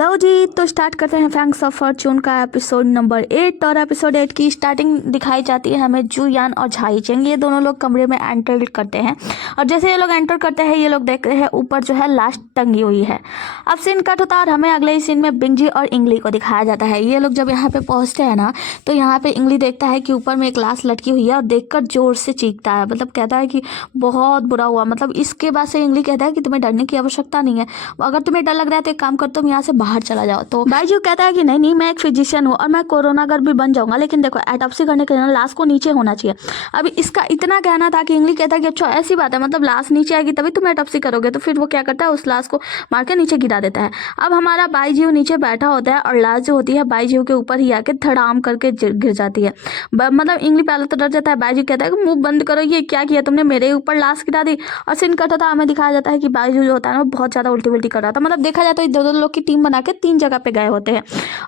Hello जी। तो start करते हैं फैंक्स ऑफ फॉर्चून का एपिसोड नंबर 8। और एपिसोड 8 की स्टार्टिंग दिखाई जाती है हमें जू यान और झाई चेंग, ये दोनों लोग कमरे में एंटर करते हैं। और जैसे ये लोग एंटर करते हैं, ये लोग देखते हैं ऊपर जो है लाश टंगी हुई है। अब सीन कट होता है और हमें अगले ही सीन में बिंगजी और इंगली को दिखाया जाता है। ये लोग जब यहाँ पे पहुंचते हैं ना, तो यहाँ पे इंगली देखता है कि ऊपर में एक लाश लटकी हुई है और देखकर जोर से चीखता है, मतलब कहता है कि बहुत बुरा हुआ। मतलब इसके बाद से इंगली कहता है कि तुम्हें डरने की आवश्यकता नहीं है, अगर तुम्हें डर लग रहा है तो एक काम कर, तुम यहाँ से बाहर चला जाओ। तो बाइजू कहता है कि नहीं नहीं, मैं एक फिजिशियन हूँ और मैं कोरोना गर्ल भी बन जाऊंगा, लेकिन देखो एटॉप्सी करने के लिए लाश को नीचे होना चाहिए। अभी इसका इतना कहना था कि इंगली कहता है कि अच्छा ऐसी बात है, मतलब लाश नीचे आएगी तभी तुम एटॉप्सी करोगे। तो फिर वो क्या करता है, उस लाश को मार के नीचे गिरा देता है। अब हमारा बाइजू नीचे बैठा होता है और लाश जो होती है बाइजू के ऊपर ही आके धड़ाम करके गिर जाती है। मतलब इंगली पहले तो डर जाता है। बाइजू कहता है कि मुंह बंद करो, ये क्या किया तुमने, मेरे ऊपर लाश गिरा दी। और सीन कट होता है, हमें दिखाया जाता है कि बाइजू जो होता है ना, वो बहुत ज्यादा उल्टी उल्टी कर रहा था। मतलब देखा जाता है दो लोग की टीम बना के 3 जगह पे गए होते हैं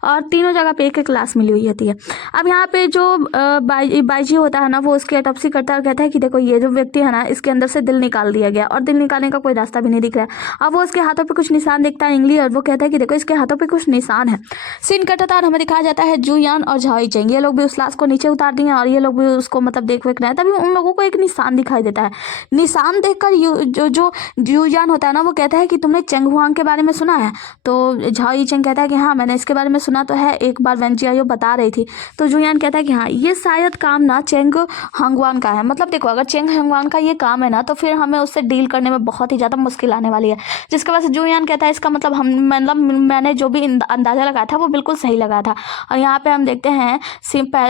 और तीनों जगह पे एक एक क्लास मिली हुई होती है। अब यहाँ पे जो बाईजी होता है ना, वो उसकी ऑटोप्सी करता है और कहता है कि देखो ये जो व्यक्ति है ना, इसके अंदर से दिल निकाल दिया गया और दिल निकालने का कोई रास्ता भी नहीं दिख रहा है। अब वो उसके हाथों पे कुछ निशान देखता है इंगली, और वो कहता है कि देखो इसके हाथों पे कुछ निशान है। सीन कटता है, हमें दिखाया जाता है जू यान और झाई चेंग, ये लोग भी उस लाश को नीचे उतार दिए और ये लोग भी उसको मतलब देख रहे हैं। तभी उन लोगों को एक निशान दिखाई देता है। निशान देखकर जो जू यान होता है ना, वो कहता है कि तुमने चेंग हुआंग के बारे में सुना है। तो झाई चेंग कहता है कि हाँ मैंने इसके बारे में सुना तो है, एक बार वेंजियायो बता रही थी। तो जुयान कहता है कि हाँ ये शायद काम ना चेंग हंगवान का है। मतलब देखो अगर चेंग हंगवान का ये काम है ना, तो फिर हमें उससे डील करने में बहुत ही ज़्यादा मुश्किल आने वाली है। जिसके वजह से जुयान कहता है इसका मतलब मैंने जो भी अंदाज़ा लगाया था वो बिल्कुल सही लगाया था। और यहाँ पे हम देखते हैं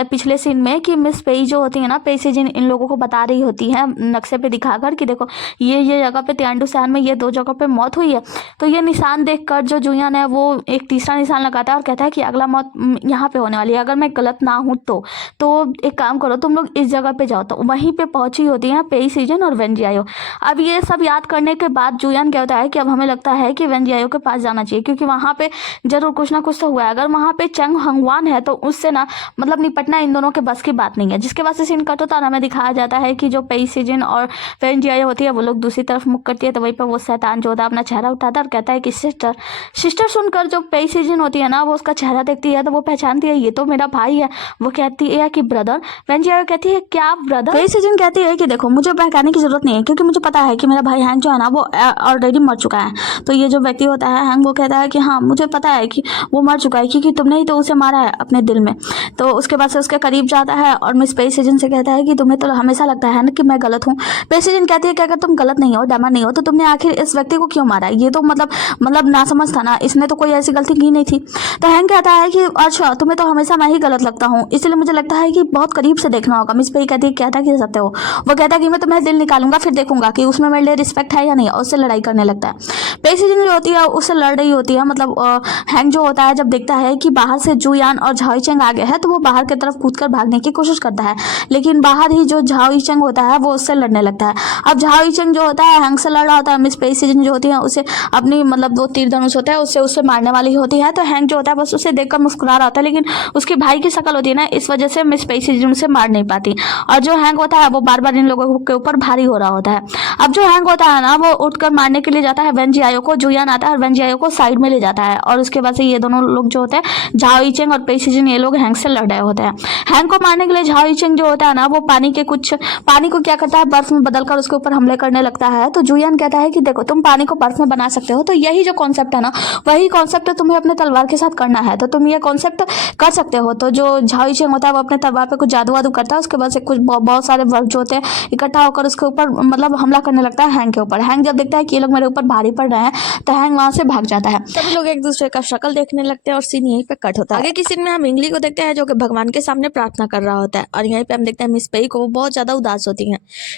पिछले सीन में कि मिस पेई जो होती है ना, पेई जिन इन लोगों को बता रही होती है नक्शे पे दिखाकर कि देखो ये जगह पे तियांडू सैन में ये 2 जगह पे मौत हुई है। तो ये निशान देखकर जो जुयान है वो एक तीसरा निशान लगाता है और कहता है कि अगला मौत यहाँ पे होने वाली है, अगर मैं गलत ना हूँ तो एक काम करो तुम लोग इस जगह पे जाओ। तो वहीं पे पहुंची होती है पेई सीजन और वेंजियायो। अब ये सब याद करने के बाद जुयान क्या होता है कि अब हमें लगता है कि वेंजियायो के पास जाना चाहिए, क्योंकि वहाँ पे जरूर कुछ ना कुछ तो हुआ है। अगर वहाँ पे चेंग हंगवान है तो उससे ना मतलब निपटना इन दोनों के बस की बात नहीं है। जिसके वजह से सीन कट होता है, हमें दिखाया जाता है कि जो पेई सीजन और वेंजियायो होती है वो लोग दूसरी तरफ मुख करती है। तो वहीं पर वो शैतान जो होता है अपना चेहरा उठाता है और कहता है कि सिस्टर सुनकर जो पेई सीजन होती है ना, वो उसका चेहरा देखती है तो वो पहचानती है ये तो मेरा भाई है। वो कहती है कि ब्रदर। वेंजियायो कहती है क्या ब्रदर। पेई सीजन कहती है कि देखो मुझे बहकाने की जरूरत नहीं है, क्योंकि मुझे पता है कि मेरा भाई हैंग जो है ना वो ऑलरेडी मर चुका है। तो ये जो व्यक्ति होता है हैंग, वो कहता है कि हाँ मुझे पता है कि वो मर चुका है, क्योंकि तुमने ही तो उसे मारा है अपने दिल में। तो उसके बाद से उसके करीब जाता है और मिस पेई सीजन से कहता है कि तुम्हें तो हमेशा लगता है ना कि मैं गलत हूँ। पेई सीजन कहती है कि अगर तुम गलत नहीं हो, डैमर नहीं हो, तो तुमने आखिर इस व्यक्ति को क्यों मारा। ये तो मतलब नासमझ था ना, इसने तो कोई ऐसी गलती की नहीं थी। तो हैंग कहता है कि अच्छा तुम्हें तो हमेशा मैं ही गलत लगता हूँ, इसलिए मुझे लगता है कि बहुत करीब से देखना होगा। मिस पेई कहती है क्या था कि सत्य हो। वो कहता है कि मैं तुम्हें दिल निकालूंगा, फिर देखूंगा कि उसमें मेरे लिए रिस्पेक्ट है या नहीं, और उससे लड़ाई करने लगता है। पेई सीजन जो होती है उससे लड़ रही होती है। मतलब हैंग जो होता है जब देखता है कि बाहर से जू यान और झाई चेंग आ गए हैं, तो वो बाहर की तरफ कूदकर भागने की कोशिश करता है, लेकिन बाहर ही जो झाई चेंग होता है वो उससे लड़ने लगता है। अब झाई चेंग जो होता है हैंग से लड़ रहा होता है, मिस पेई सीजन जो होती है उसे अपनी मतलब वो तीर धनुष होता है उससे मारने वाली होती है। तो हैंग जो होता है बस उसे देखकर मुस्कुरा रहा होता है, लेकिन उसके भाई की शक्ल होती है ना, इस वजह से मिस पेई सीजन उसे मार नहीं पाती। और जो हैंग होता है वो बार बार इन लोगों के ऊपर भारी हो रहा होता है। अब जो हैंग होता है ना, वो उठकर मारने के लिए जाता है वेंजियायो को। जुयान आता है और वेंजियायो को साइड में ले जाता है, और उसके बाद से ये दोनों लोग जो होते हैं झाई चेंग और पेई सीजन, ये लोग हैंग से लड़ रहे होते हैं। हैंग को मारने के लिए झाई चेंग जो होता है ना, वो पानी को क्या करता है, बर्फ में बदलकर उसके ऊपर हमले करने लगता है। तो जुयान कहता है कि देखो तुम पानी को बर्फ में बना सकते हो, तो यही जो कॉन्सेप्ट है ना, वही कॉन्सेप्ट तुम्हें अपने तलवार के साथ करना है, तो तुम ये कॉन्सेप्ट कर सकते हो। तो जो झाई चेंग होता है वो अपने तलवार पे कुछ जादू वादू करता है, उसके बाद से कुछ बहुत सारे वर्ग जो होते हैं इकट्ठा होकर उसके ऊपर मतलब हमला करने लगता है हैंग के ऊपर। हैंग जब देखता है कि ये लोग मेरे ऊपर भारी पड़ रहे हैं, तो हैंग वहां से भाग जाता है। सभी लोग एक दूसरे का शक्ल देखने लगते हैं और सीन यहीं पे कट होता है। आगे की सीन में हम इंगली को देखते हैं जो कि भगवान के सामने प्रार्थना कर रहा होता है, और यहीं पे हम देखते हैं मिस पेई को, वो बहुत ज्यादा उदास होती है।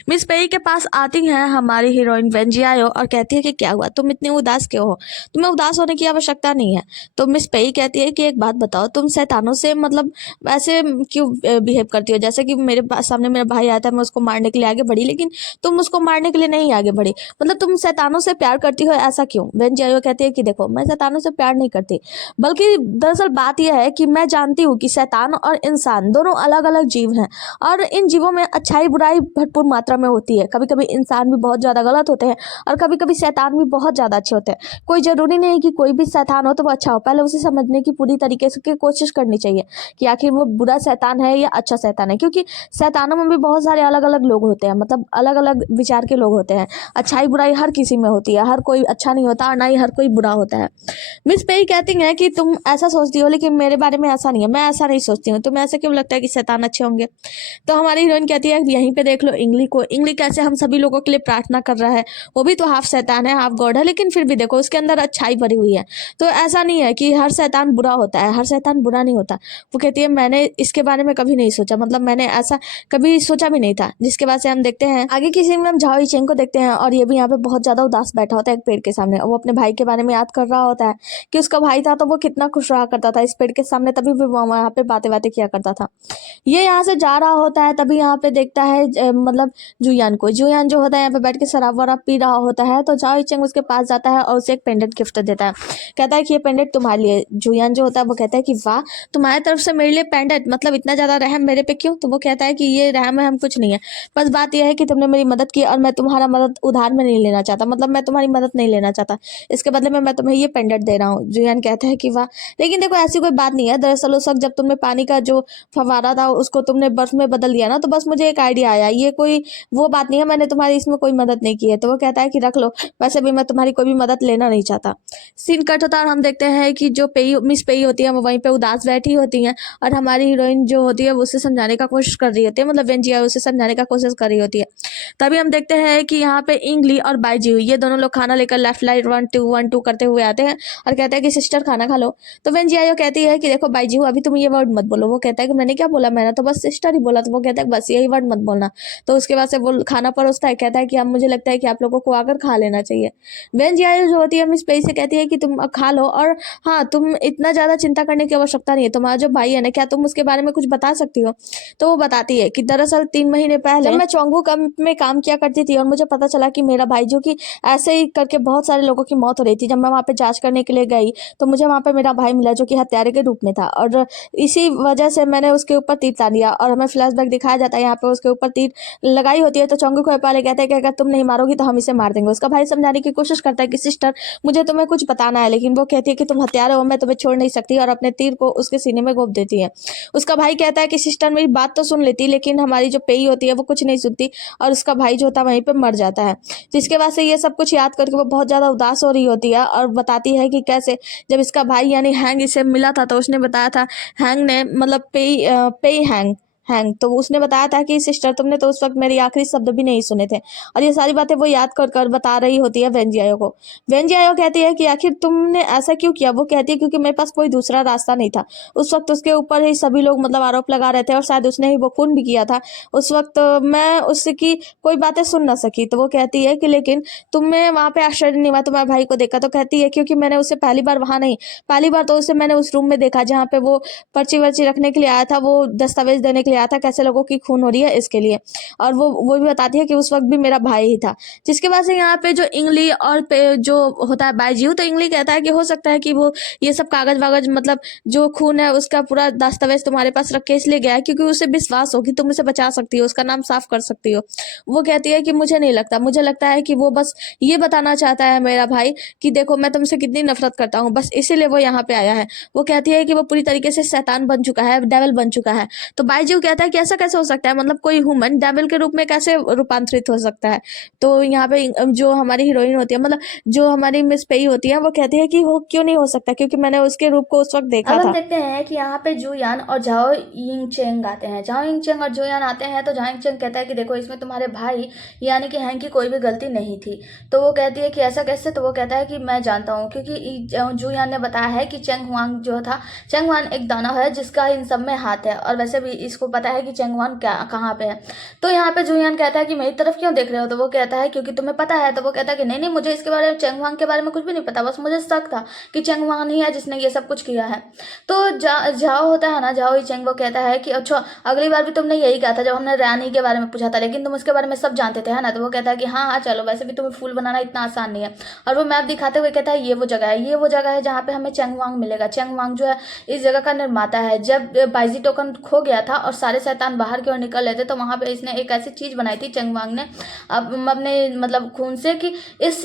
मिस पेई के पास आती है हमारी हीरोइन वेंजियायो और कहती है कि क्या हुआ, तुम इतने उदास क्यों हो, तुम्हें उदास होने की आवश्यकता नहीं है। तो मिस पेई कहती है कि एक बात बताओ, तुम शैतानों से मतलब ऐसे क्यों बिहेव करती हो, जैसे कि मेरे सामने मेरा भाई आता है मैं उसको मारने के लिए आगे बढ़ी, लेकिन तुम उसको मारने के लिए नहीं आगे बढ़ी, मतलब तुम शैतानों से प्यार करती हो, ऐसा क्यों। वेंजियायो कहती है कि देखो मैं शैतानों से प्यार नहीं करती, बल्कि दरअसल बात यह है कि मैं जानती हूँ कि शैतान और इंसान दोनों अलग अलग जीव हैं, और इन जीवों में अच्छाई बुराई भरपूर मात्रा में होती है। कभी कभी इंसान भी बहुत ज़्यादा गलत होते हैं और कभी कभी शैतान भी बहुत ज़्यादा अच्छे होते हैं। कोई ज़रूरी नहीं कि कोई भी शैतान हो तो वो अच्छा हो, पहले उसे समझने की पूरी तरीके से की कोशिश करनी चाहिए कि आखिर वो बुरा शैतान है या अच्छा शैतान है, क्योंकि शैतानों में भी बहुत सारे अलग अलग लोग होते हैं, मतलब अलग अलग विचार के लोग होते हैं। अच्छाई बुराई हर किसी में होती है, हर कोई अच्छा नहीं होता और ना ही हर कोई बुरा होता है। मिस पेई कहती है कि तुम ऐसा सोचती हो लेकिन मेरे बारे में ऐसा नहीं है, मैं ऐसा नहीं सोचती हूँ, तुम्हें ऐसा क्यों लगता है कि शैतान अच्छे होंगे? तो हमारी हीरोइन कहती है यहीं पे देख लो इंग्ली को, इंग्ली कैसे हम सभी लोगों के लिए प्रार्थना कर रहा है, वो भी तो हाफ शैतान है हाफ गॉड है, लेकिन फिर भी देखो उसके अंदर अच्छाई भरी हुई है। तो ऐसा नहीं है कि हर शैतान बुरा होता है, हर शैतान बुरा नहीं होता। वो कहती है मैंने इसके बारे में कभी नहीं सोचा, मतलब मैंने ऐसा कभी सोचा भी नहीं था। जिसके बाद से हम देखते हैं आगे की सीन में हम झाओ इचेंग को देखते हैं और ये भी यहाँ पे बहुत ज्यादा उदास बैठा होता है एक पेड़ के सामने, और वो अपने भाई के बारे में याद कर रहा होता है कि उसका भाई था तो वो कितना खुश रहा करता था इस पेड़ के सामने, तभी भी वो वहाँ पे बातें बातें किया करता था। ये यहाँ से जा रहा होता है तभी यहाँ पे देखता है मतलब जुयान को, जुयान जो होता है यहाँ पे बैठ के शराब वराब पी रहा होता है। तो झाओ इचेंग उसके पास जाता है और उसे एक पेंडेंट गिफ्ट देता है, कहता है कि ये पेंडेंट तुम्हारे लिए। जुयान जो होता है वो कहता है कि वाह, तुम्हारी तरफ से मेरे लिए पेंडेंट, मतलब इतना ज्यादा रहम मेरे पे क्यों? तो वो कहता है कि ये रहम है हम कुछ नहीं है, बस बात यह है कि तुमने मेरी मदद की और मैं तुम्हारा मदद उधार में नहीं लेना चाहता, मतलब मैं तुम्हारी मदद नहीं लेना चाहता, इसके बदले में मैं तुम्हें ये पेंडेंट दे रहा हूँ। जुयान कहता है कि वाह, लेकिन देखो ऐसी कोई बात नहीं है, दरअसल उस वक्त जब तुमने पानी का जो फवारा था उसको तुमने बर्फ में बदल दिया ना, तो बस मुझे एक आइडिया आया, ये कोई वो बात नहीं है, मैंने तुम्हारी इसमें कोई मदद नहीं की है। तो वो कहता है कि रख लो, वैसे भी मैं तुम्हारी कोई भी मदद लेना नहीं चाहता। सीन कट होता है और हम देखते हैं कि जो पेई मिस पेई होती है वो वहीं पे उदास बैठी होती हैं और हमारी हीरोइन जो होती है वो उसे समझाने का कोशिश कर रही होती है, मतलब वेंजिया उसे समझाने का कोशिश कर रही होती है। तभी हम देखते हैं कि यहाँ पे इंगली और बाईजी ये दोनों लोग खाना लेकर लेफ्ट राइट 1 2 करते हुए आते हैं और कहते हैं कि सिस्टर खाना खा लो। तो वेंजिया कहती है कि देखो बाईजी अभी तुम ये वर्ड मत बोलो। वो कहता है कि मैंने क्या बोला, मैंने तो बस सिस्टर ही बोला। तो वो कहता है बस यही वर्ड मत बोलना। तो उसके बाद से वो खाना परोसता है, कहता है कि अब मुझे लगता है कि आप लोगों को आकर खा लेना चाहिए। वेंजिया जो होती है मिस पेई से कहती है कि तुम खा लो और हाँ, तुम इतना ज्यादा चिंता करने की आवश्यकता नहीं है, तुम्हारा जो भाई है ना, क्या तुम उसके बारे में कुछ बता सकती हो? तो वो बताती है कि दरअसल 3 महीने पहले जब मैं चोंगू कैंप में काम किया करती थी और मुझे पता चला कि मेरा भाई जो कि ऐसे ही करके बहुत सारे लोगों की मौत हो रही थी, जब मैं वहाँ पे जांच करने के लिए गई तो मुझे वहाँ पे मेरा भाई मिला जो कि हत्यारे के रूप में था, और इसी वजह से मैंने उसके ऊपर तीर तान दिया। और हमें फ्लैशबैक दिखाया जाता है यहाँ पे उसके ऊपर तीर लगाई होती है। तो चोंगू को पहले कहते हैं कि अगर तुम नहीं मारोगी तो हम इसे मार देंगे। उसका भाई समझाने की कोशिश करता है कि सिस्टर मुझे तुम्हें कुछ बताना है, लेकिन वो कहती है कि तुम हत्यारे हो, मैं तुम्हें छोड़ नहीं सकती, और अपने तीर को उसके सीने में घोंप देती है। उसका भाई कहता है कि सिस्टर मेरी बात तो सुन लेती, लेकिन हमारी जो पेई होती है वो कुछ नहीं सुनती, और उसका भाई जो होता है वहीं पे मर जाता है। जिसके बाद से ये सब कुछ याद करके वो बहुत ज्यादा उदास हो रही होती है और बताती है कि कैसे जब इसका भाई यानी हैंग इसे मिला था तो उसने बताया था, हैंग ने मतलब पेई हैंग हैंग तो उसने बताया था कि सिस्टर तुमने तो उस वक्त मेरी आखिरी शब्द भी नहीं सुने थे। और ये सारी बातें वो याद कर कर बता रही होती है वेंजियायो को। वेंजियायो कहती है कि आखिर तुमने ऐसा क्यों किया? वो कहती है क्योंकि मेरे पास कोई दूसरा रास्ता नहीं था। उस वक्त उसके ऊपर ही सभी लोग मतलब आरोप लगा रहे थे और शायद उसने ही वो खून भी किया था। उस वक्त मैं उसकी कोई बातें सुन ना सकी। तो वो कहती है कि लेकिन तुम्हें वहां पे आश्चर्य नहीं हुआ तुम्हारे भाई को देखा? तो कहती है क्योंकि मैंने उसे पहली बार वहां नहीं, पहली बार तो उसे मैंने उस रूम में देखा जहाँ पे वो पर्ची वर्ची रखने के लिए आया था, वो दस्तावेज देने के लिए आया था कैसे लोगों की खून हो रही है इसके लिए। और वो भी बताती है कि उस वक्त भी मेरा भाई ही था। जिसके बाद से यहाँ पे जो इंगली और जो होता है बाईजीव, तो इंगली कहता है कि हो सकता है कि वो ये सब कागज वागज मतलब जो खून है उसका पूरा दस्तावेज तुम्हारे पास रख के इसलिए गया है क्योंकि उसे विश्वास हो कि तुम उसे बचा सकती हो, उसका नाम साफ कर सकती हो। वो कहती है कि मुझे नहीं लगता, मुझे लगता है कि वो बस ये बताना चाहता है मेरा भाई कि देखो मैं तुमसे कितनी नफरत करता हूँ, बस इसीलिए वो यहाँ पे आया है। वो कहती है कि वो पूरी तरीके से शैतान बन चुका है, डेविल बन चुका है। तो बाईजीव कहता है कि ऐसा कैसे हो सकता है, मतलब कोई ह्यूमन डेविल के रूप में कैसे रूपांतरित हो सकता है? तो यहाँ पे जो हमारी हीरोइन होती है मतलब जो हमारी मिस पेई होती है वो कहती है कि वो क्यों नहीं हो सकता क्योंकि मैंने उसके रूप को उस वक्त देखा था। अब हम देखते हैं कि यहाँ पे जुयान और झाओ यिंगचेंग आते हैं। झाओ यिंगचेंग और जुयान आते हैं तो झाओ यिंगचेंग कहता है कि देखो इसमें तुम्हारे भाई यानी कि हैंग की कोई भी गलती नहीं थी। तो वो कहती है कि ऐसा कैसे? तो वो कहता है कि मैं जानता हूँ क्योंकि जुयान ने बताया है कि चेंग हुआंग जो था, चेंग हुआन एक दानव है जिसका इन सब में हाथ है, और वैसे भी इसको पता है कि चेंग हुआन कहाँ पे है। तो यहाँ पे जुयान कहता है कि मेरी तरफ क्यों देख रहे हो? तो वो कहता है क्योंकि तुम्हें पता है। तो वो कहता है कि नहीं नहीं, मुझे इसके बारे में चेंग हुआंग के बारे में कुछ भी नहीं पता, बस मुझे शक था कि चेंग हुआंग ही है जिसने ये सब कुछ किया है। तो झाओ होता है ना, झाओ यिंगचेंग, वो कहता है कि अच्छा अगली बार भी तुमने यही कहा था जब हमने रानी के बारे में पूछा था, लेकिन तुम उसके बारे में सब जानते थे है ना? तो वो कहता है कि हाँ हाँ चलो, वैसे भी तुम्हें फूल बनाना इतना आसान नहीं है। और वो मैप दिखाते हुए कहता है ये वो जगह है, ये वो जगह है जहाँ पे हमें चेंग हुआंग मिलेगा। चेंग हुआंग जो है इस जगह का निर्माता है। जब बाइजी टोकन खो गया था और सारे शैतान बाहर की ओर निकल लेते, तो वहाँ पे इसने एक ऐसी चीज़ बनाई थी चंगवांग ने अपने मतलब खून से कि इस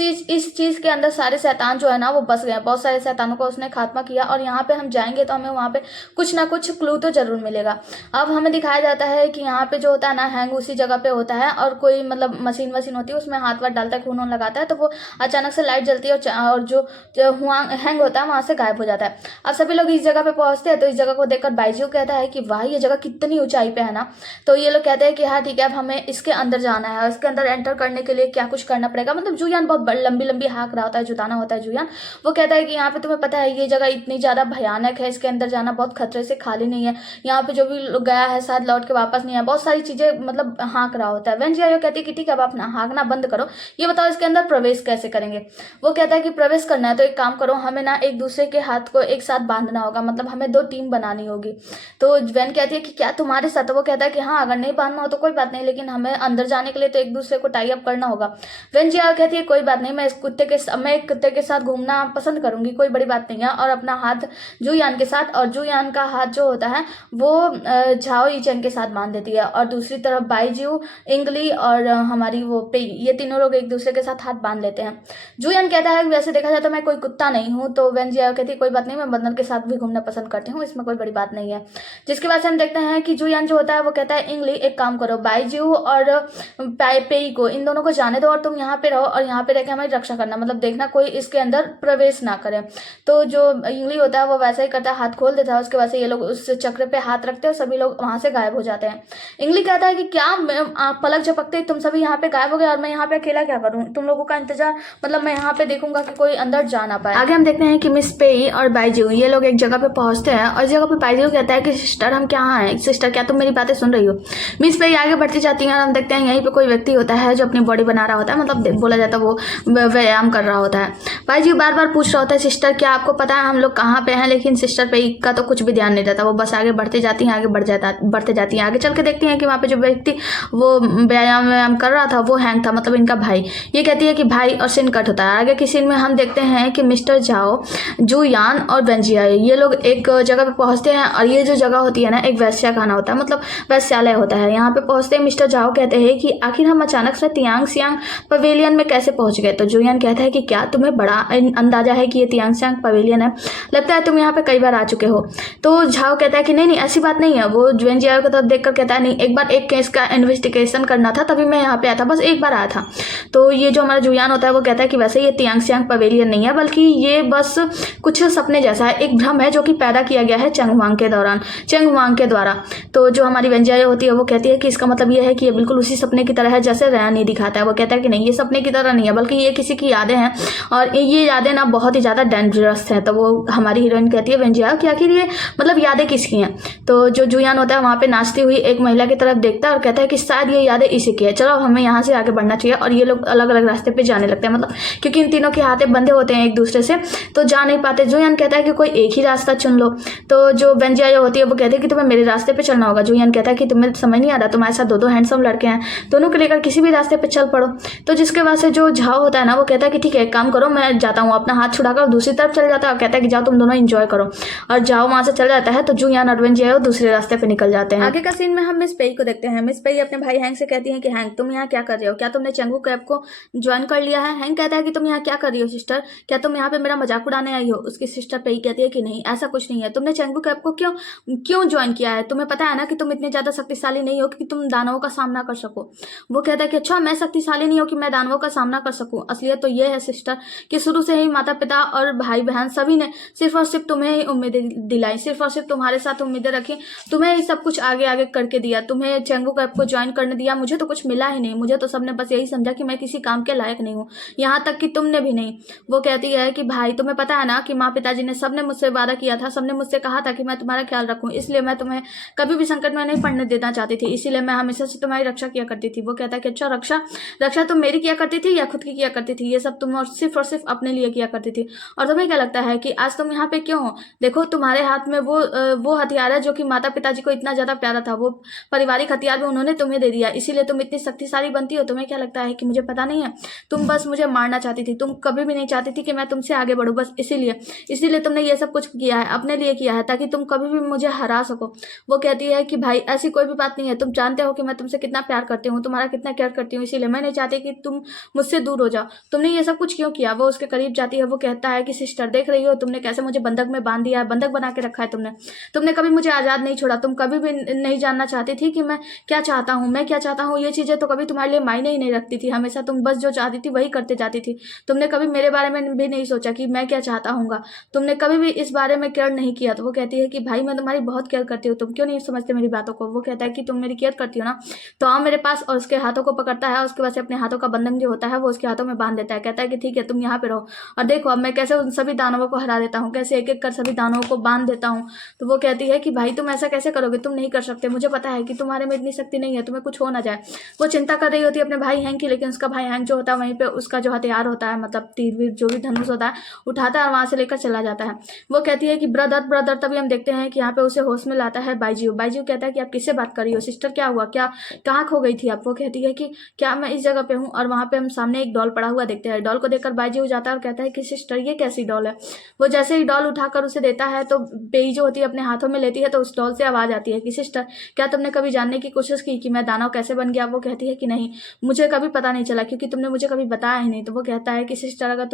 चीज़ के अंदर सारे शैतान जो है ना वो बस गए। बहुत सारे शैतानों को उसने खात्मा किया और यहाँ पे हम जाएंगे तो हमें वहाँ पे कुछ ना कुछ क्लू तो जरूर मिलेगा। अब हमें दिखाया जाता है कि यहाँ पे जो होता है ना हैंग उसी जगह पे होता है और कोई मतलब मशीन होती है, उसमें हाथ वाथ डालता है, खून लगाता है, तो वो अचानक से लाइट जलती है और जो हैंग होता है वहाँ से गायब हो जाता है। अब सभी लोग इस जगह पे पहुँचते हैं, तो इस जगह को देखकर बाइजू कहता है कि वाह ये जगह कितनी ऊंचाई पे है ना। तो ये लोग कहते हैं कि हाँ ठीक है, अब हमें इसके अंदर जाना है और इसके अंदर एंटर करने के लिए क्या कुछ करना पड़ेगा। मतलब जुयान बहुत लंबी हाँक रहा होता है, जुटाना होता है जुयान। वो कहता है कि यहाँ पे तुम्हें पता है ये जगह इतनी ज़्यादा भयानक है, इसके अंदर जाना बहुत खतरे से खाली नहीं है, यहाँ पे जो भी गया है शायद लौट के वापस नहीं है, बहुत सारी चीज़ें मतलब हाँक रहा होता है। वेंजियायो कहती है कि ठीक है अब आप हाँकना बंद करो, ये बताओ इसके अंदर प्रवेश कैसे करेंगे। वो कहता है कि प्रवेश करना है तो एक काम करो, हमें ना एक दूसरे के हाथ को एक साथ बांधना होगा, मतलब हमें 2 टीम बनानी होगी। तो वैन कहती है कि क्या तुम्हारे साथ? वो कहता है कि हाँ अगर नहीं बांधना हो तो कोई बात नहीं, लेकिन हमें अंदर जाने के लिए तो एक दूसरे को टाई अप करना होगा। वेंजियायो कहती है कोई बात नहीं, मैं एक कुत्ते के साथ घूमना पसंद करूंगी, कोई बड़ी बात नहीं है। और अपना हाथ जुयान के साथ, और जुयान का हाथ जो होता है वो झाओ यीचेंग के साथ बांध देती है, और दूसरी तरफ बाइजू, इंगली और हमारी वो पेई, ये तीनों लोग एक दूसरे के साथ हाथ बांध लेते हैं। जुयान कहता है वैसे देखा जाए तो मैं कोई कुत्ता नहीं हूँ। तो वेंजियायो कहती है कोई बात नहीं, मैं बंदर के साथ भी घूमना पसंद करती हूँ, इसमें कोई बड़ी बात नहीं है। जिसके बाद से हम देखते हैं कि जुयान जो होता है वो कहता है इंगली एक काम करो, बाइजू और पेई को, इन दोनों को जाने दो और तुम यहाँ पे रहो और यहाँ पे रहकर हमारी रक्षा करना, मतलब देखना कोई इसके अंदर प्रवेश ना करे। तो जो इंगली होता है वो वैसा ही करता है, हाथ खोल देता है, उसके बाद से ये लोग उस चक्र पे हाथ रखते हैं और सभी लोग वहां से गायब हो जाते हैं। इंगली कहता है कि क्या पलक झपकते तुम सभी यहाँ पे गायब हो गए और मैं यहाँ पे अकेला क्या करूँ, तुम लोगों का इंतजार, मतलब मैं यहाँ पे देखूंगा कि कोई अंदर जा ना पाए। आगे हम देखते हैं कि मिस पेई और बाइजू ये लोग एक जगह पे पहुंचते हैं और इस जगह पे बाइजू कहता है कि सिस्टर हम क्या हैं, सिस्टर क्या तुम मेरी बातें सुन रही हो। मिस पेई आगे बढ़ती जाती है और हम देखते हैं यहीं पे कोई व्यक्ति होता है जो अपनी बॉडी बना रहा होता है, मतलब बोला जाता है वो व्यायाम कर रहा होता है। बाइजू बार बार पूछ रहा होता है सिस्टर क्या आपको पता है हम लोग कहाँ पे हैं, लेकिन सिस्टर पेई का तो कुछ भी ध्यान नहीं रहता, वो बस आगे बढ़ते जाती हैं, बढ़ते जाती हैं। आगे चल के देखती हैं कि वहाँ पे जो व्यक्ति वो व्यायाम कर रहा था वो हैंग था, मतलब इनका भाई। ये कहती है कि भाई, और सीन कट होता है। आगे की सीन में हम देखते हैं कि मिस्टर झाओ, जुयान और वेंजियायो ये लोग एक जगह पे पहुंचते हैं और ये जो जगह होती है ना एक वैश्या खाना होता है, मतलब वैश्यालय होता है। यहाँ पे पहुंचते हैं मिस्टर झाओ कहते हैं कि आखिर हम अचानक से तियांगसियांग पवेलियन में कैसे पहुंच गए। तो जुयान कहता है कि क्या तुम्हें बड़ा अंदाजा है कि ये तियांगसियांग पवेलियन है, लगता है तुम यहाँ पे कई बार आ चुके हो। तो झाओ कहता है कि नहीं ऐसी बात नहीं है। वो वेंजियायो की तरफ देखकर कहता है नहीं, एक बार एक केस का इन्वेस्टिगेशन करना था तभी मैं यहाँ पे आया था, बस एक बार आया था। तो ये जो हमारा जुयान होता है वो कहता है कि वैसे ये तियांगसियांग पवेलियन नहीं है, बल्कि ये बस कुछ सपने जैसा है, एक भ्रम है जो कि पैदा किया गया है चंगवांग के द्वारा। तो जो हमारी वेंजियायो होती है वो कहती है कि इसका मतलब ये है कि ये बिल्कुल उसी सपने की तरह है जैसे रयान ये दिखाता है। वो कहता है कि नहीं ये सपने की तरह नहीं है, बल्कि ये किसी की यादें हैं और ये यादें ना बहुत ही ज़्यादा डेंजरस हैं। तो वो हमारी हीरोइन कहती है वेंजियायो कि आखिर ये मतलब यादें किसकी हैं। तो जो जुयान होता है वहाँ पे नाचती हुई एक महिला की तरफ देखता है और कहता है कि शायद ये यादें इसी की है, चलो हमें यहाँ से आगे बढ़ना चाहिए। और ये लोग अलग अलग रास्ते पे जाने लगते हैं, मतलब क्योंकि इन तीनों के हाथें बंधे होते हैं एक दूसरे से तो जा नहीं पाते। जुयान कहता है कि कोई एक ही रास्ता चुन लो। तो जो वेंजियायो होती है वो कहती है कि तुम्हें मेरे रास्ते पे चलना होगा। जुयान कहता है कि तुम्हें समझ नहीं आ रहा, तुम्हारे साथ दो हैंडसम लड़के हैं, दोनों को लेकर किसी भी रास्ते पे चल पड़ो। तो जिसके बाद से जो झाओ होता है ना वो कहता है कि ठीक है एक काम करो मैं जाता हूँ, अपना हाथ छुड़ाकर दूसरी तरफ चल जाता है और कहता है कि जाओ तुम दोनों एंजॉय करो। और जाओ वहां से चल जाता है। तो जुयान और वेंजियायो दूसरे रास्ते पे निकल जाते हैं। आगे का सीन में हम मिस पेई को देखते हैं। मिस पेई अपने भाई हैंग से कहती है कि हैंग तुम यहाँ क्या कर रहे हो, क्या तुमने चंगू कैब को ज्वाइन कर लिया है। हैंग कहता है कि तुम यहाँ क्या कर रही हो सिस्टर, क्या तुम यहाँ पे मेरा मजाक उड़ाने आई हो। उसकी सिस्टर पेई कहती है कि नहीं ऐसा कुछ नहीं है, तुमने चंगू कैब को क्यों ज्वाइन किया है, तुम्हें पता है ना कि तुम इतने ज्यादा शक्तिशाली नहीं हो कि तुम दानवों का सामना कर सको। वो कहता है कि अच्छा मैं शक्तिशाली नहीं हो कि मैं दानवों का सामना कर सकूं, असलियत तो ये है सिस्टर कि शुरू से ही माता पिता और भाई बहन सभी ने सिर्फ और सिर्फ तुम्हें ही उम्मीदें दिलाई, सिर्फ और सिर्फ तुम्हारे साथ उम्मीदें रखी, तुम्हें ही सब कुछ आगे आगे करके दिया, तुम्हें चंगू कैब को ज्वाइन करने दिया, मुझे तो कुछ मिला ही नहीं, मुझे तो सबने बस यही समझा कि मैं किसी काम के लायक नहीं हूँ, यहाँ तक कि तुमने भी नहीं। वो कहती है कि भाई तुम्हें पता है ना कि माँ पिताजी ने सबने मुझसे वादा किया था, सबने मुझसे कहा था कि मैं तुम्हारा ख्याल रखूँ, इसलिए मैं तुम्हें कभी भी संकट में नहीं पड़ने देना चाहती थी, इसीलिए मैं हमेशा से तुम्हारी रक्षा किया करती थी। वो कहता है कि अच्छा रक्षा तुम मेरी किया करती थी या खुद की किया करती थी, ये सब तुम और सिर्फ अपने लिए किया करती थी। और तुम्हें क्या लगता है कि आज तुम यहाँ पे क्यों हो, देखो तुम्हारे हाथ में वो हथियार है जो कि माता पिताजी को इतना ज्यादा प्यारा था, वो पारिवारिक हथियार भी उन्होंने तुम्हें दे दिया, इसीलिए तुम इतनी शक्तिशाली बनती हो। तुम्हें क्या लगता है कि मुझे पता नहीं है, तुम बस मुझे मारना चाहती थी, तुम कभी भी नहीं चाहती थी कि मैं तुमसे आगे बढ़ूं, बस इसीलिए तुमने ये सब कुछ किया है, अपने लिए किया है ताकि तुम कभी भी मुझे हरा सको। वो कहती है कि भाई ऐसी कोई भी बात नहीं है, तुम जानते हो कि मैं तुमसे कितना प्यार करती हूँ, तुम्हारा कितना केयर करती हूँ, इसीलिए मैं नहीं चाहती कि तुम मुझसे दूर हो जाओ। तुमने ये सब कुछ क्यों किया? वो उसके करीब जाती है, वो कहता है कि सिस्टर देख रही हो तुमने कैसे मुझे बंधक में बांध दिया है, बंधक बना के रखा है तुमने। तुमने कभी मुझे आज़ाद नहीं छोड़ा, तुम कभी भी नहीं जानना चाहती थी कि मैं क्या चाहता हूँ, मैं क्या चाहता हूँ। ये चीज़ें तो कभी तुम्हारे लिए मायने ही नहीं रखती थी, हमेशा तुम बस जो चाहती थी वही करते जाती थी। तुमने कभी मेरे बारे में भी नहीं सोचा कि मैं क्या चाहता हूँगा, तुमने कभी भी इस बारे में केयर नहीं किया। तो वो कहती है कि भाई मैं तुम्हारी बहुत केयर करती हूँ, तुम क्यों नहीं समझते मेरी बातों को? वो कहता है कि तुम मेरी केयर करती हो ना, तो आओ मेरे पास। और उसके हाथों को पकड़ता है, उसके बाद से अपने हाथों का बंधन जो होता है वो उसके हाथों में बांध देता है। कहता है कि ठीक है तुम यहाँ पे रहो, और देखो अब मैं कैसे उन सभी दानवों को हरा देता हूँ, कैसे एक एक कर सभी दानवों को बांध देता हूँ। तो वो कहती है कि भाई तुम ऐसा कैसे करोगे, तुम नहीं कर सकते, मुझे पता है कि तुम्हारे में इतनी शक्ति नहीं है, तुम्हें कुछ हो ना जाए। वो चिंता कर रही होती है अपने भाई हैंग की, लेकिन उसका भाई हैंग जो होता है वहीं पे उसका जो हथियार होता है, मतलब तीर वीर जो भी धनुष होता है, उठाता है और वहां से लेकर चला जाता है। वो कहती है कि ब्रदर ब्रदर, तभी हम देखते हैं कि यहाँ पे उसे होश में लाता है बाईजीव। बाईजीव कहता है कि आप किससे बात कर रही हो सिस्टर, क्या हुआ, क्या कहाँ खो गई थी आप? वो कहती है कि क्या मैं इस जगह पे हूँ, और वहाँ पे हम सामने एक डॉल पड़ा हुआ देखते हैं। डॉल को देखकर बाईजीव जाता है और कहता है कि सिस्टर ये कैसी डॉल है? वो जैसे ही डॉल उठाकर उसे देता है तो बेई जो होती है अपने हाथों में लेती है, तो उस डॉल से आवाज आती है कि सिस्टर क्या तुमने कभी जानने की कोशिश की कि मैं दानव कैसे बन गया? वो कहती है कि नहीं, मुझे कभी पता नहीं चला, क्योंकि तुमने मुझे कभी बताया ही नहीं। तो वो कहता है कि सिस्टर अगर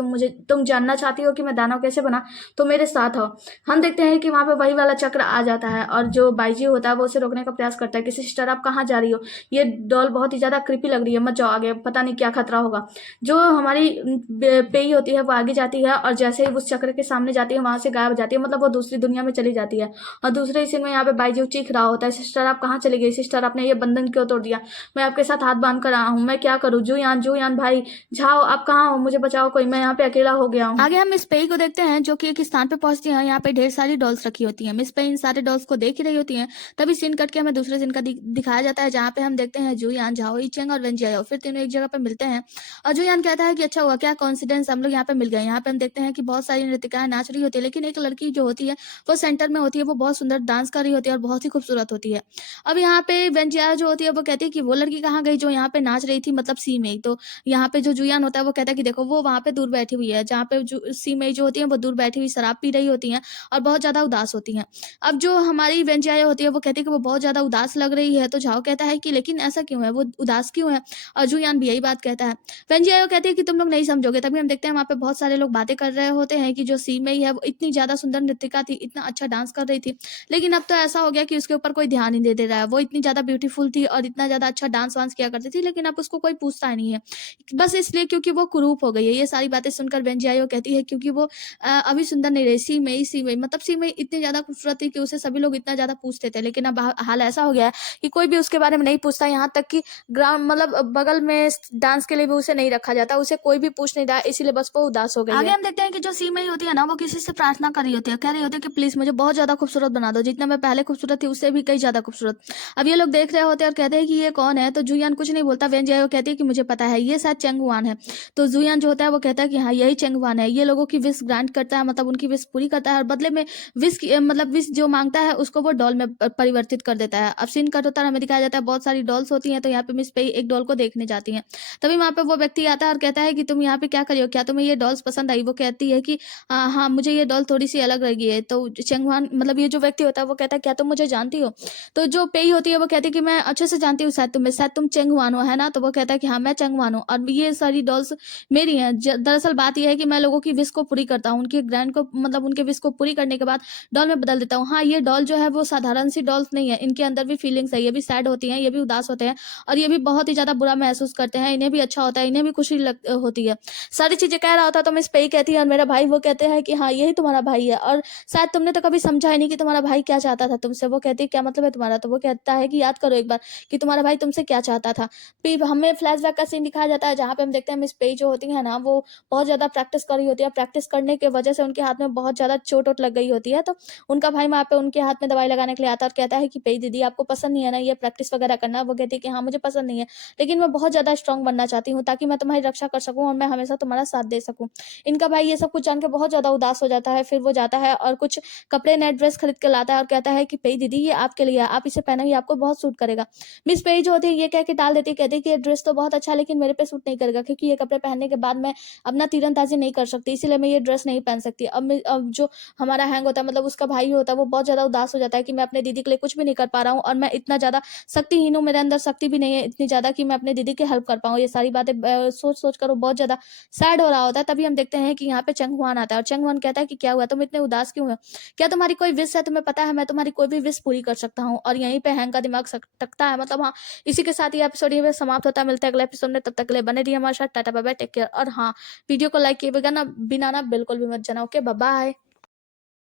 तुम जानना चाहती हो कि मैं दानव कैसे बना, तो मेरे साथ हो। हम देखते हैं कि वहां पे वही वाला चक्र आ जाता है, और जो बाईजी होता है वो उसे रोकने का प्रयास करता है कि सिस्टर आप कहाँ जा रही हो, ये डॉल बहुत ही ज्यादा क्रिपी लग रही है, मत जाओ आगे, पता नहीं क्या खतरा होगा। जो हमारी पेई होती है वो आगे जाती है, और जैसे ही उस चक्र के सामने जाती है वहां से गायब हो जाती है, मतलब वो दूसरी दुनिया में चली जाती है। और दूसरे हिस्से में यहाँ पे बाईजी चीख रहा होता है, सिस्टर आप कहाँ चली गई, सिस्टर आपने ये बंधन क्यों तोड़ दिया, मैं आपके साथ हाथ बांध कर आया हूँ, मैं क्या करूँ? जुयान भाई झाओ, आप कहाँ हो, मुझे बचाओ कोई, मैं यहाँ पे अकेला हो गया हूँ। आगे हम मिस पेई को देखते हैं जो कि एक स्थान पे पहुंचती हैं, यहाँ पे ढेर सारी डॉल्स रखी होती हैं। मिस पेई इन सारे डॉल्स को देख ही रही होती हैं, तभी सीन कट के हमें दूसरे सीन का दिखाया जाता है, जहाँ पे हम देखते हैं जुयान, झाओ, इचेंग और वेंजियाओ फिर तीनों एक जगह पे मिलते हैं। और जुयान कहता है कि अच्छा हुआ, क्या कॉन्सिडेंस, हम लोग यहाँ पे मिल गए। यहाँ पे हम देखते हैं कि बहुत सारी नृत्यकाएं नाच रही होती है, लेकिन एक लड़की जो होती है वो सेंटर में होती है, वो बहुत सुंदर डांस कर रही होती है और बहुत ही खूबसूरत होती है। अब यहाँ पे वेंजियाओ जो होती है वो कहती है कि वो लड़की कहाँ गई जो यहाँ पे नाच रही थी, मतलब सी में। तो यहाँ पे जो जुयान होता है वो कहता है कि देखो वो वहाँ पे दूर बैठी हुई है, जहाँ पे सी मई जो होती है वो दूर बैठी हुई शराब पी रही होती हैं और बहुत ज्यादा उदास होती हैं। अब जो हमारी वेंजिया होती है वो कहती है कि वो बहुत ज्यादा उदास लग रही है। तो झाओ कहता है कि लेकिन ऐसा क्यों है, वो उदास क्यों है? और जुयान भी यही बात कहता है। वेंजिया कहती है कि तुम लोग नहीं समझोगे। तभी हम देखते हैं वहाँ पे बहुत सारे लोग बातें कर रहे होते हैं कि जो सी मई है वो इतनी ज्यादा सुंदर नृत्यिका थी, इतना अच्छा डांस कर रही थी, लेकिन अब तो ऐसा हो गया कि उसके ऊपर कोई ध्यान नहीं दे रहा है। वो इतनी ज्यादा ब्यूटीफुल थी और इतना ज्यादा अच्छा डांस वांस किया करती थी, लेकिन अब उसको कोई पूछता ही नहीं है, बस इसलिए क्योंकि वो कुरूप हो गई है। ये सारी बातें सुनकर वेंजियाओ कहती है क्योंकि वो अभी सुंदर नहीं रही। सी मई मतलब सी मई इतनी ज्यादा खूबसूरत थी कि उसे सभी लोग इतना ज्यादा पूछते थे, लेकिन अब हाल ऐसा हो गया है कि कोई भी उसके बारे में नहीं पूछता। यहाँ तक कि ग्राउंड मतलब बगल में डांस के लिए भी उसे नहीं रखा जाता, उसे कोई भी पूछ नहीं रहा, इसीलिए बस वो उदास हो गई आगे है। हम देखते हैं कि जो सी मई होती है ना वो किसी से प्रार्थना कर रही होती है, कह रही होती है कि प्लीज मुझे बहुत ज्यादा खूबसूरत बना दो, जितना मैं पहले खूबसूरत थी उससे भी कई ज्यादा खूबसूरत। अब ये लोग देख रहे होते हैं और कहते हैं कि ये कौन है। तो जुयान कुछ नहीं बोलता, वेंजियाओ कहती है कि मुझे पता है, ये शायद चेंगुआन है। तो जुयान जो होता है वो कहता है कि हाँ यही चेंगुआन है, ये लोगों की विश ग्रांट करता है, मतलब उनकी विश पूरी करता है, और बदले में मतलब विश जो मांगता है उसको वो डॉल में परिवर्तित कर देता है। अब सीन कट होता है, हमें दिखाया जाता है बहुत सारी डॉल्स होती हैं। तो यहाँ पे मिस पेई एक डॉल को देखने जाती हैं, तभी वहां पे वो व्यक्ति आता है और कहता है कि तुम यहाँ पे क्या करियो, क्या तुम्हें ये डॉल्स पसंद आई? वो कहती है कि हाँ मुझे ये डॉल थोड़ी सी अलग लगी है। तो चेंगुआन मतलब ये जो व्यक्ति होता है वो कहता है क्या तुम मुझे जानती हो? तो जो पेई होती है वो कहती है कि मैं अच्छे से जानती हूँ, शायद तुम चेंगुआन हो, है ना? तो वो कहता है कि हाँ मैं चेंगुआन हूँ और ये सारी डॉल्स मेरी हैं। दरअसल बात यह है कि मैं लोगों की विश को पूरी करता हूँ, उनके ग्रैंड को मतलब उनके विश को पूरी करने के बाद डॉल में बदल देता हूँ। हाँ ये डॉल जो है वो साधारण सी डॉल्स नहीं है, इनके अंदर भी फीलिंग्स है, ये भी सैड होती हैं, ये भी उदास होते हैं, और ये भी बहुत ही ज्यादा बुरा महसूस करते हैं, इन्हें भी अच्छा होता है, इन्हें भी खुशी होती है। सारी चीजें कह रहा होता तो मिस पेई कहती है और मेरा भाई वो कहते हैं कि हाँ यही तुम्हारा भाई है, और शायद तुमने तो कभी समझा ही नहीं कि तुम्हारा भाई क्या चाहता था तुमसे। वो कहती है क्या मतलब है तुम्हारा? तो वो कहता है कि याद करो एक बार कि तुम्हारा भाई तुमसे क्या चाहता था। फिर हमें फ्लैशबैक का सीन दिखाया जाता है जहाँ पे हम देखते हैं मिस पेई जो होती है ना वो बहुत ज्यादा प्रैक्टिस कर रही होती है, प्रैक्टिस करने की वजह से उनके हाथ में बहुत ज्यादा चोट वोट लग गई होती है। तो उनका भाई वहाँ पे उनके हाथ में दवाई लगाने के लिए आता है और कहता है कि पेई दीदी आपको पसंद नहीं है ना ये प्रैक्टिस वगैरह करना? वो कहती है कि हाँ मुझे पसंद नहीं है, लेकिन मैं बहुत ज्यादा स्ट्रांग बनना चाहती हूँ ताकि मैं तुम्हारी रक्षा कर सकूँ और मैं हमेशा तुम्हारा साथ दे सकूँ। इनका भाई ये सब कुछ जान के बहुत ज्यादा उदास हो जाता है। फिर वो जाता है और कुछ कपड़े नए ड्रेस खरीद के लाता है और कहता है कि पेई दीदी ये आपके लिए है, आप इसे पहनो, ये आपको बहुत सूट करेगा। मिस पेई जो होती है ये कह के टाल देती है, कहती है कि ये ड्रेस तो बहुत अच्छा है लेकिन मेरे पे सूट नहीं करेगा, क्योंकि ये कपड़े पहनने के बाद मैं अपना तीरंदाजी नहीं कर सकती, इसीलिए मैं ये ड्रेस नहीं पहन सकती। अब जो हमारा हैंग होता है मतलब उसका भाई होता है वो बहुत ज्यादा उदास हो जाता है कि मैं अपने दीदी के लिए कुछ भी नहीं कर पा रहा हूँ और मैं इतना ज़्यादा शक्तिहीन हूँ, मेरे अंदर शक्ति भी नहीं है इतनी ज़्यादा कि मैं अपने दीदी की हेल्प कर पाऊँ। ये सारी बातें सोच कर वो बहुत ज़्यादा सैड हो रहा होता है। तभी हम देखते हैं कि यहाँ पे चंग हुआन आता है और चंग हुआन कहता है कि क्या हुआ, तुम इतने उदास क्यों हो? क्या तुम्हारी कोई विश है? तुम्हें पता है मैं तुम्हारी कोई भी विश पूरी कर सकता हूँ। और यहीं पे हैंग का दिमाग सटकता है। मतलब हाँ, इसी के साथ ये एपिसोड यहीं पे समाप्त होता है। मिलते हैं अगले एपिसोड में, तब तक के लिए बने रहिए हमारे साथ। Tata bye bye, take care. और हाँ, वीडियो को लाइक किए बिना ना बिल्कुल भी मत जाना। Okay, bye bye.